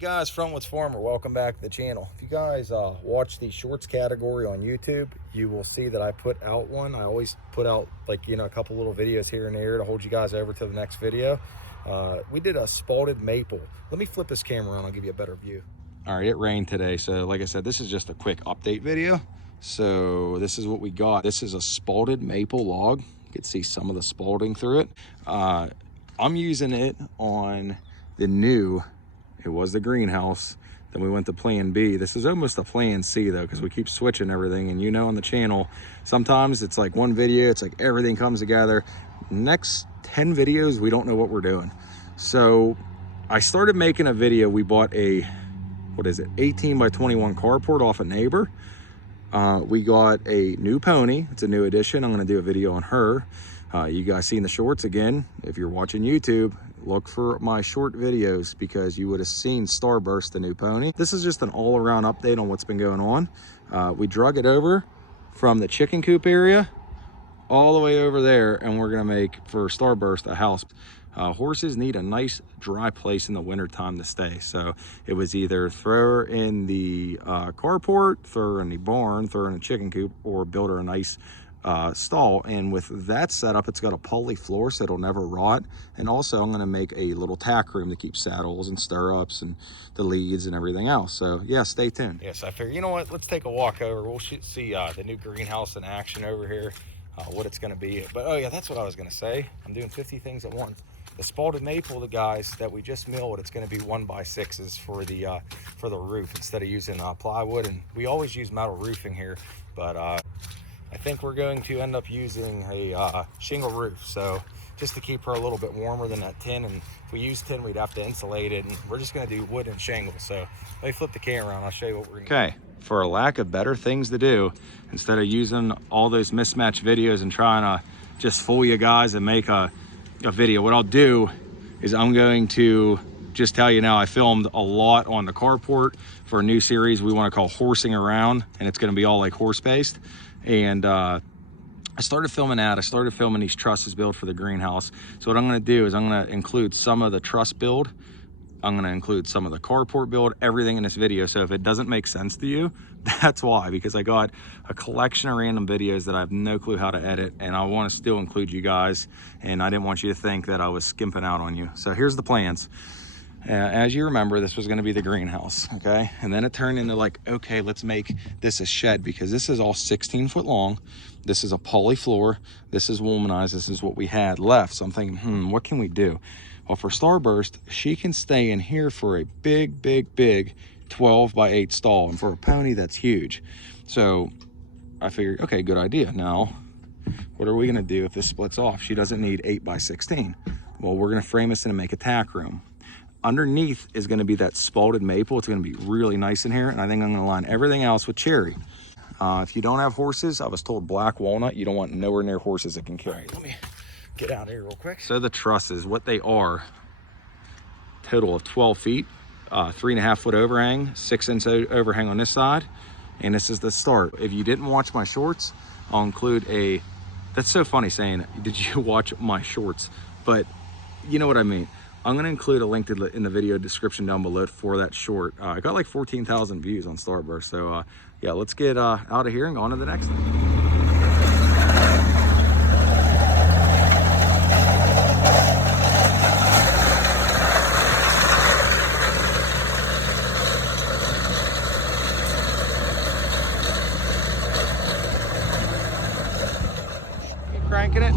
guys, Frontwoods Farmer, welcome back to the channel. If you guys watch the shorts category on YouTube, you will see that I put out one. I always put out like, a couple little videos here and there to hold you guys over to the next video. We did a spalted maple. Let me flip this camera around, I'll give you a better view. All right, it rained today, so like I said, this is just a quick update video. So this is what we got. This is a spalted maple log. You can see some of the spalting through it. I'm using it on the new, it was the greenhouse, then we went to plan B. This is almost a plan C though, because we keep switching everything, and on the channel, sometimes it's like one video, it's like everything comes together. Next 10 videos, we don't know what we're doing. So I started making a video. We bought a, 18 by 21 carport off a neighbor. We got a new pony. It's a new addition. I'm gonna do a video on her. You guys seen the shorts again. If you're watching YouTube, look for my short videos because you would have seen Starburst, the new pony. This is just an all-around update on what's been going on. We drug it over from the chicken coop area all the way over there, and we're gonna make for Starburst a house. Horses need a nice dry place in the winter time to stay. So it was either throw her in the carport, throw her in the barn, throw her in a chicken coop, or build her a nice stall. And with that setup, it's got a poly floor so it'll never rot. And also I'm going to make a little tack room to keep saddles and stirrups and the leads and everything else. So yeah, stay tuned. Yes, I figure, you know what, let's take a walk over. We'll see the new greenhouse in action over here, what it's going to be. But oh yeah, that's what I was going to say. I'm doing 50 things at once. The spalted maple, the guys that we just milled, it's going to be 1x6s for the roof instead of using plywood. And we always use metal roofing here, but I think we're going to end up using a shingle roof, so just to keep her a little bit warmer than that tin. And if we use tin, we'd have to insulate it, and we're just going to do wood and shingle. So let me flip the camera around, I'll show you what we're going to do. Okay, for a lack of better things to do, instead of using all those mismatched videos and trying to just fool you guys and make a video, what I'll do is I'm going to just tell you now, I filmed a lot on the carport for a new series we want to call Horsing Around, and it's going to be all like horse based. And I started filming that. I started filming these trusses build for the greenhouse. So what I'm going to do is I'm going to include some of the truss build. I'm going to include some of the carport build, everything in this video. So if it doesn't make sense to you, that's why, because I got a collection of random videos that I have no clue how to edit, and I want to still include you guys, and I didn't want you to think that I was skimping out on you. So here's the plans. As you remember, this was going to be the greenhouse, okay? And then it turned into like, okay, let's make this a shed, because this is all 16 foot long. This is a poly floor. This is womanized. This is what we had left. So I'm thinking, what can we do? Well, for Starburst, she can stay in here for a big 12 by 8 stall. And for a pony, that's huge. So I figured, okay, good idea. Now, what are we going to do if this splits off? She doesn't need 8 by 16. Well, we're going to frame this in and make a tack room. Underneath is going to be that spalted maple. It's going to be really nice in here, and I think I'm going to line everything else with cherry. If you don't have horses, I was told black walnut, you don't want nowhere near horses that can carry. All right, let me get out here real quick. So the trusses, what they are, total of 12 feet, 3.5 foot overhang, 6 inch overhang on this side, and this is the start. If you didn't watch my shorts, I'll include a, that's so funny saying, did you watch my shorts? But you know what I mean. I'm going to include a link in the video description down below for that short. I got like 14,000 views on Starburst. So yeah, let's get out of here and go on to the next thing. Keep cranking it.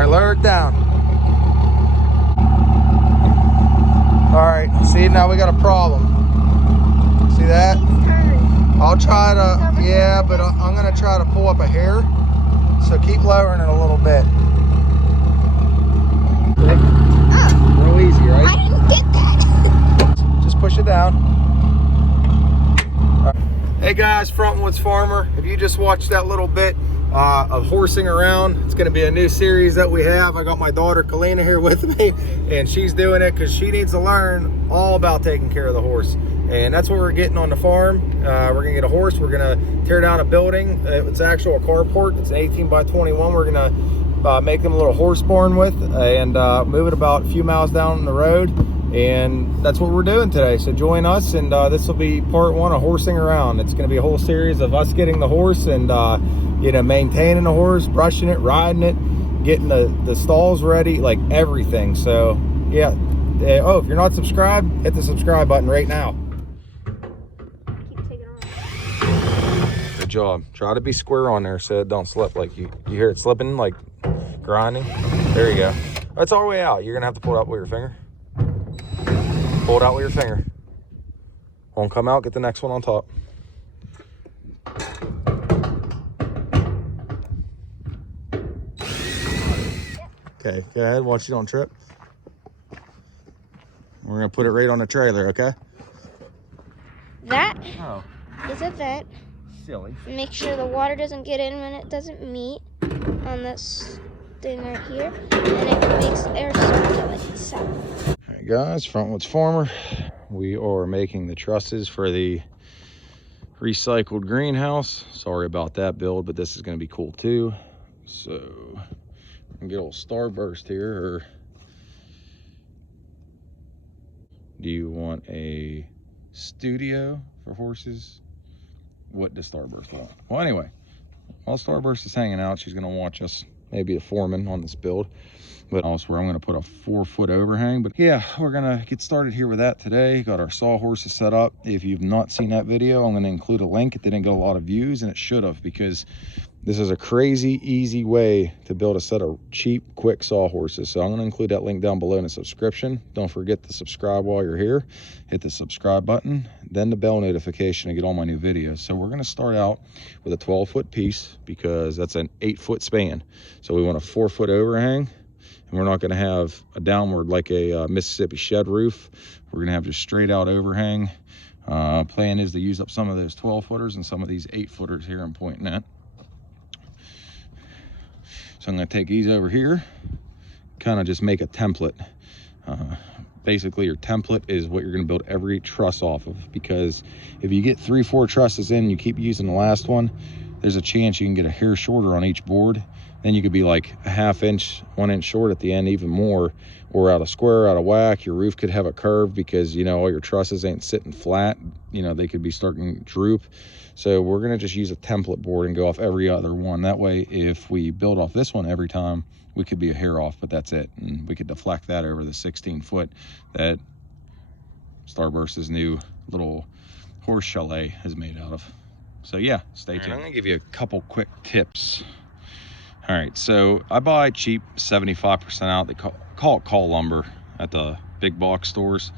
Lower it down. All right, see, now we got a problem. See that? I'll try to, yeah, but I'm gonna try to pull up a hair. So keep lowering it a little bit. Okay. Oh. Real easy, right? I didn't get that. Just push it down. All right. Hey guys, Frontwoods Farmer. If you just watched that little bit of horsing around, it's going to be a new series that we have. I got my daughter Kalina here with me, and she's doing it because she needs to learn all about taking care of the horse. And that's what we're getting on the farm. We're gonna get a horse. We're gonna tear down a building. It's actually a carport. It's an 18 by 21. We're gonna make them a little horse barn with, and move it about a few miles down the road. And that's what we're doing today. So join us, and this will be part one of horsing around. It's going to be a whole series of us getting the horse and you know, maintaining the horse, brushing it, riding it, getting the stalls ready, like everything. So yeah. Oh, if you're not subscribed, hit the subscribe button right now. Keep taking off. Good job. Try to be square on there so it don't slip. Like you hear it slipping, like grinding. There you go. That's all the way out. You're gonna have to pull it out with your finger. Pull it out with your finger. Won't come out. Get the next one on top. Okay, go ahead. Watch you don't trip. We're gonna put it right on the trailer, okay? That Oh, is a vent. silly. Make sure the water doesn't get in when it doesn't meet on this thing right here, and it makes air circulate. So. All right, guys, frontwards former. We are making the trusses for the recycled greenhouse. Sorry about that build, but this is gonna be cool too. So, I'm gonna get a little starburst here, or do you want a studio for horses? What does Starburst want? Well, anyway, while Starburst is hanging out, she's gonna watch us, maybe a foreman on this build. But also, I'm gonna put a 4-foot overhang. But yeah, we're gonna get started here with that today. Got our sawhorses set up. If you've not seen that video, I'm gonna include a link. It didn't get a lot of views, and it should have, because this is a crazy easy way to build a set of cheap, quick sawhorses. So I'm gonna include that link down below in the subscription. Don't forget to subscribe while you're here. Hit the subscribe button, then the bell notification to get all my new videos. So we're gonna start out with a 12-foot piece, because that's an 8-foot span. So we want a 4-foot overhang. And we're not going to have a downward like a Mississippi shed roof. We're going to have just straight out overhang. Plan is to use up some of those 12-footers and some of these 8-footers here I'm pointing at. So I'm going to take these over here, kind of just make a template. Basically, your template is what you're going to build every truss off of, because if you get 3-4 trusses in and you keep using the last one, there's a chance you can get a hair shorter on each board. Then you could be like a 1/2 inch, 1 inch short at the end, even more, or out of square, out of whack. Your roof could have a curve because, you know, all your trusses ain't sitting flat. You know, they could be starting to droop. So we're going to just use a template board and go off every other one. That way, if we build off this one every time, we could be a hair off, but that's it. And we could deflect that over the 16-foot that Starburst's new little horse chalet is made out of. So yeah, stay tuned. I'm going to give you a couple quick tips. All right, so I buy cheap 75% out. They call it call lumber at the big box stores.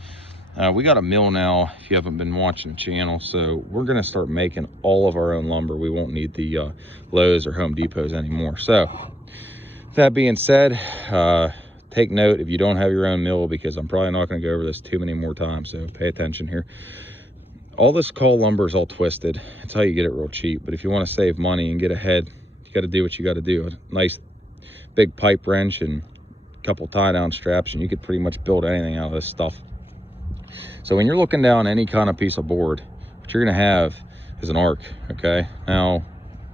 We got a mill now, if you haven't been watching the channel, so we're gonna start making all of our own lumber. We won't need the Lowe's or Home Depots anymore. So that being said, take note if you don't have your own mill, because I'm probably not gonna go over this too many more times, so pay attention here. All this call lumber is all twisted. It's how you get it real cheap, but if you wanna save money and get ahead, got to do what you got to do. A nice big pipe wrench and a couple tie down straps, and you could pretty much build anything out of this stuff. So when you're looking down any kind of piece of board, what you're going to have is an arc. Okay, now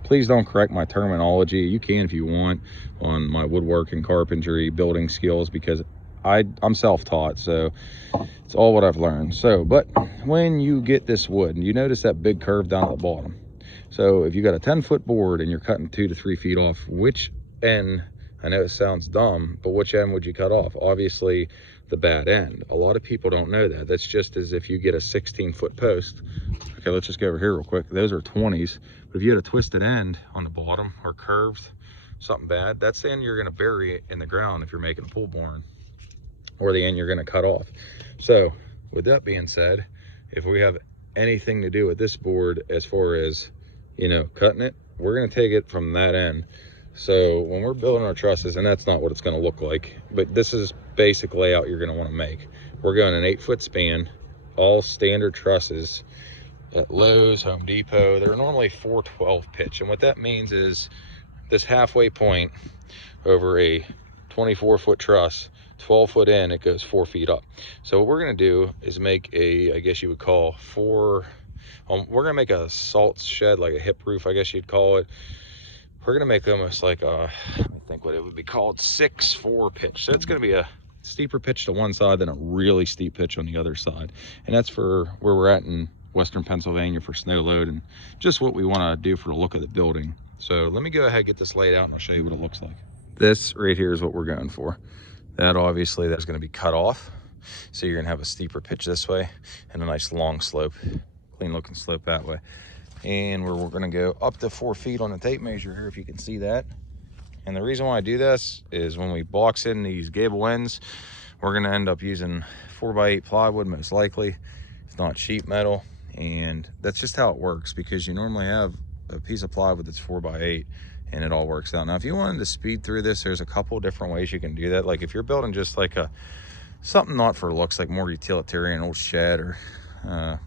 please don't correct my terminology. You can if you want on my woodworking, carpentry, building skills, because I'm self-taught, so it's all what I've learned. So but when you get this wood, you notice that big curve down at the bottom. So if you got a 10-foot board and you're cutting 2 to 3 feet off, which end, I know it sounds dumb, but which end would you cut off? Obviously the bad end. A lot of people don't know that. That's just as if you get a 16-foot post. Okay, let's just go over here real quick. Those are 20s, but if you had a twisted end on the bottom or curved, something bad, that's the end you're gonna bury it in the ground if you're making a pole barn, or the end you're gonna cut off. So with that being said, if we have anything to do with this board as far as, you know, cutting it, we're going to take it from that end. So when we're building our trusses, and that's not what it's going to look like, but this is basic layout you're going to want to make. We're going an 8-foot span, all standard trusses at Lowe's, Home Depot. They're normally 412 pitch, and what that means is this halfway point over a 24-foot truss, 12 foot in, it goes 4 feet up. So what we're going to do is make a, I guess you would call we're going to make a salt shed, like a hip roof, I guess you'd call it. we're gonna make almost like a, I think what it would be called 6-4 pitch. So it's gonna be a steeper pitch to one side, then a really steep pitch on the other side. And that's for where we're at in Western Pennsylvania for snow load and just what we wanna do for the look of the building. So let me go ahead and get this laid out and I'll show you what it looks like. This right here is what we're going for. That obviously that's gonna be cut off. So you're gonna have a steeper pitch this way and a nice long slope, clean looking slope that way. And we're gonna go up to 4 feet on the tape measure here, if you can see that. And the reason why I do this is when we box in these gable ends, we're gonna end up using 4x8 plywood, most likely. It's not sheet metal. And that's just how it works, because you normally have a piece of plywood that's 4x8 and it all works out. Now, if you wanted to speed through this, there's a couple different ways you can do that. Like if you're building just like something not for looks, like more utilitarian, old shed, or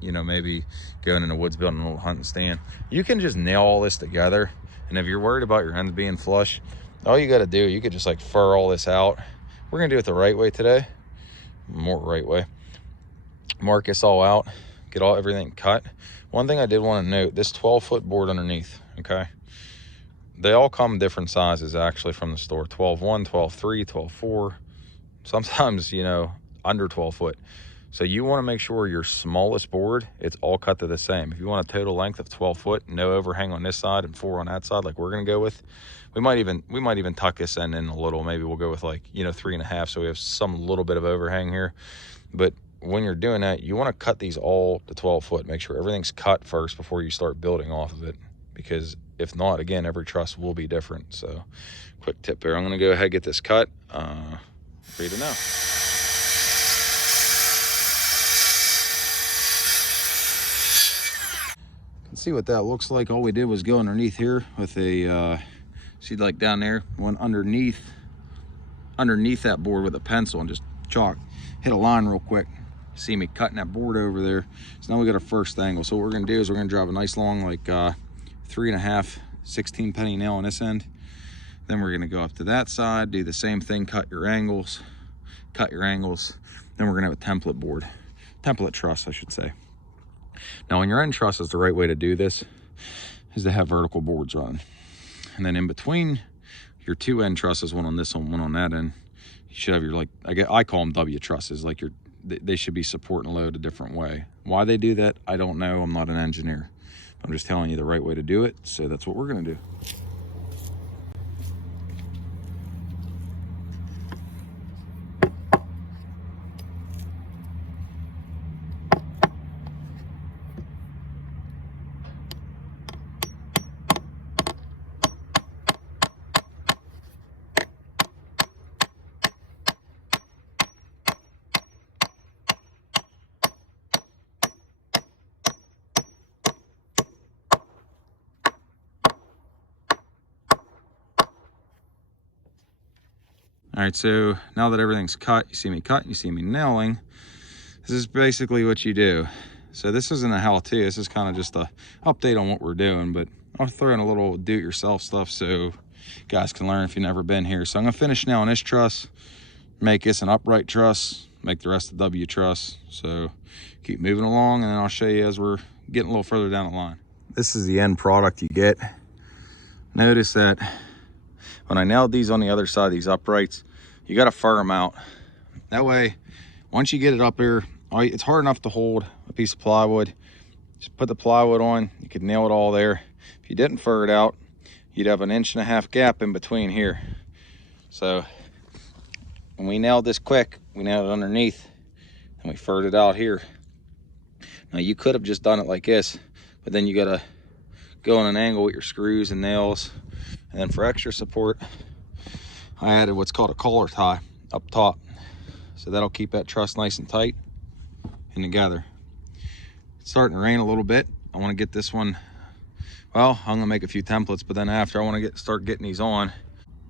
you know, maybe going in the woods building a little hunting stand, you can just nail all this together. And if you're worried about your ends being flush, all you got to do, you could just like fur all this out. We're gonna do it the right way today, more right way. Mark this all out, get everything cut. One thing I did want to note, this 12-foot board underneath, okay, they all come different sizes actually from the store. 12.1, 12.3, 12.4, sometimes, you know, under 12 foot. So you want to make sure your smallest board, it's all cut to the same. If you want a total length of 12 foot, no overhang on this side and 4 on that side, like we're going to go with, we might even tuck this end in a little. Maybe we'll go with like, you know, 3.5, so we have some little bit of overhang here. But when you're doing that, you want to cut these all to 12 foot. Make sure everything's cut first before you start building off of it, because if not, again, every truss will be different. So quick tip here, I'm going to go ahead and get this cut for you to know. See what that looks like. All we did was go underneath here with a see, like down there, went underneath that board with a pencil and just hit a line real quick. See me cutting that board over there. So now we got our first angle. So what we're gonna do is we're gonna drive a nice long, like 3.5 16 penny nail on this end. Then we're gonna go up to that side, do the same thing, cut your angles. Then we're gonna have a template truss, I should say. Now, on your end trusses, the right way to do this is to have vertical boards running. And then in between your 2 end trusses, one on this one, one on that end, you should have your, like, I call them W trusses, like they should be supporting load a different way. Why they do that, I don't know. I'm not an engineer. I'm just telling you the right way to do it. So that's what we're gonna do. All right, so now that everything's cut, you see me cut, you see me nailing, this is basically what you do. So this isn't a how-to, this is kind of just a update on what we're doing, but I'll throw in a little do-it-yourself stuff so you guys can learn if you've never been here. So I'm gonna finish nailing this truss, make this an upright truss, make the rest a W truss. So keep moving along, and then I'll show you as we're getting a little further down the line. This is the end product you get. Notice that when I nailed these on the other side of these uprights, you got to fur them out. That way, once you get it up here, it's hard enough to hold a piece of plywood. Just put the plywood on, you could nail it all there. If you didn't fur it out, you'd have an 1.5 inch gap in between here. So when we nailed this quick, we nailed it underneath and we furred it out here. Now you could have just done it like this, but then you got to go on an angle with your screws and nails. And then for extra support, I added what's called a collar tie up top. So that'll keep that truss nice and tight and together. It's starting to rain a little bit. I want to get this one, well, I'm gonna make a few templates, but then after I want to start getting these on.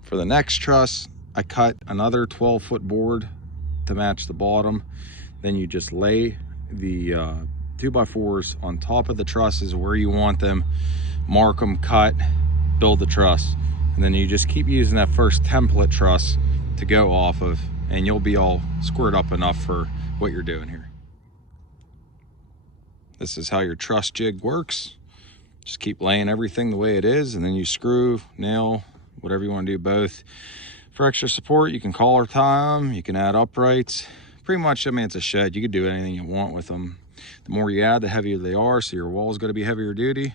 For the next truss, I cut another 12-foot board to match the bottom. Then you just lay the 2x4s on top of the trusses where you want them, mark them, cut, build the truss. And then you just keep using that first template truss to go off of, and you'll be all squared up enough for what you're doing here. This is how your truss jig works. Just keep laying everything the way it is, and then you screw, nail, whatever you want to do, both. For extra support, you can collar tie them, you can add uprights. Pretty much, I mean, it's a shed. You can do anything you want with them. The more you add, the heavier they are, so your wall is going to be heavier duty.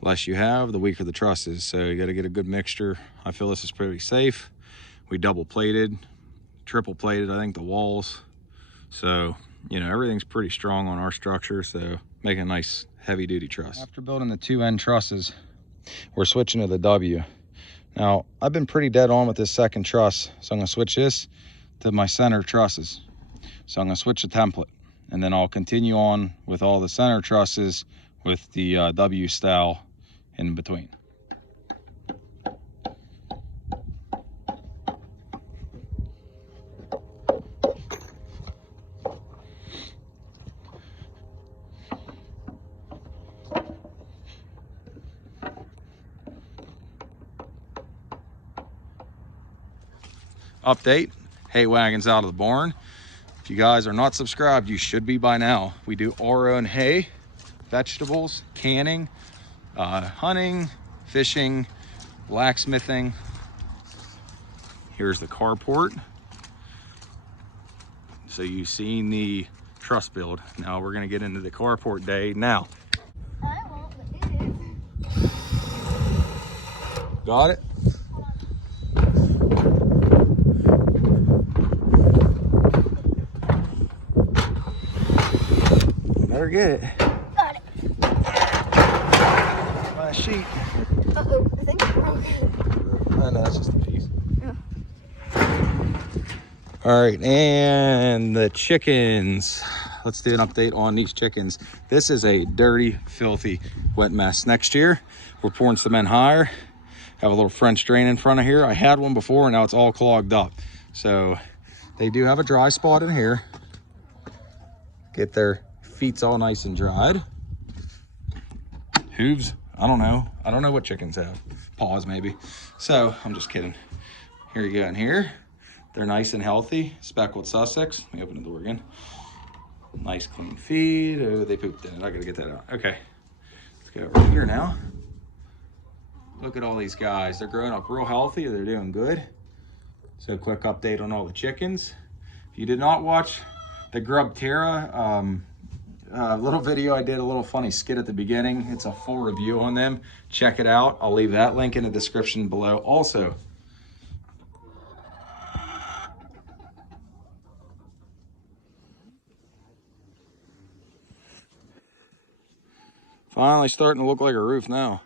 Less you have, the weaker the truss is. So you got to get a good mixture. I feel this is pretty safe. We double plated, triple plated, I think, the walls. So, you know, everything's pretty strong on our structure, so make a nice heavy duty truss. After building the 2 end trusses, we're switching to the W. Now, I've been pretty dead on with this second truss, so I'm gonna switch this to my center trusses. So I'm gonna switch the template, and then I'll continue on with all the center trusses with the W style in between. Update, hay wagon's out of the barn. If you guys are not subscribed, you should be by now. We do our own hay, vegetables, canning, hunting, fishing, blacksmithing. Here's the carport. So you've seen the truss build. Now we're gonna get into the carport day now. I won't, but it is. Got it? Better get it. Got it. My sheet. Uh-oh, I think it's broken. I know, that's just a piece. All right, and the chickens. Let's do an update on these chickens. This is a dirty, filthy, wet mess. Next year, we're pouring cement higher. Have a little French drain in front of here. I had one before, and now it's all clogged up. So they do have a dry spot in here. Get their feet's all nice and dried. Hooves, I don't know. I don't know what chickens have. Paws, maybe. So, I'm just kidding. Here you go in here. They're nice and healthy. Speckled Sussex. Let me open the door again. Nice clean feed. Oh, they pooped in it. I gotta get that out. Okay. Let's get over here now. Look at all these guys. They're growing up real healthy. They're doing good. So, quick update on all the chickens. If you did not watch the Grub Terra little video I did, a little funny skit at the beginning. It's a full review on them. Check it out. I'll leave that link in the description below. Also, finally starting to look like a roof now.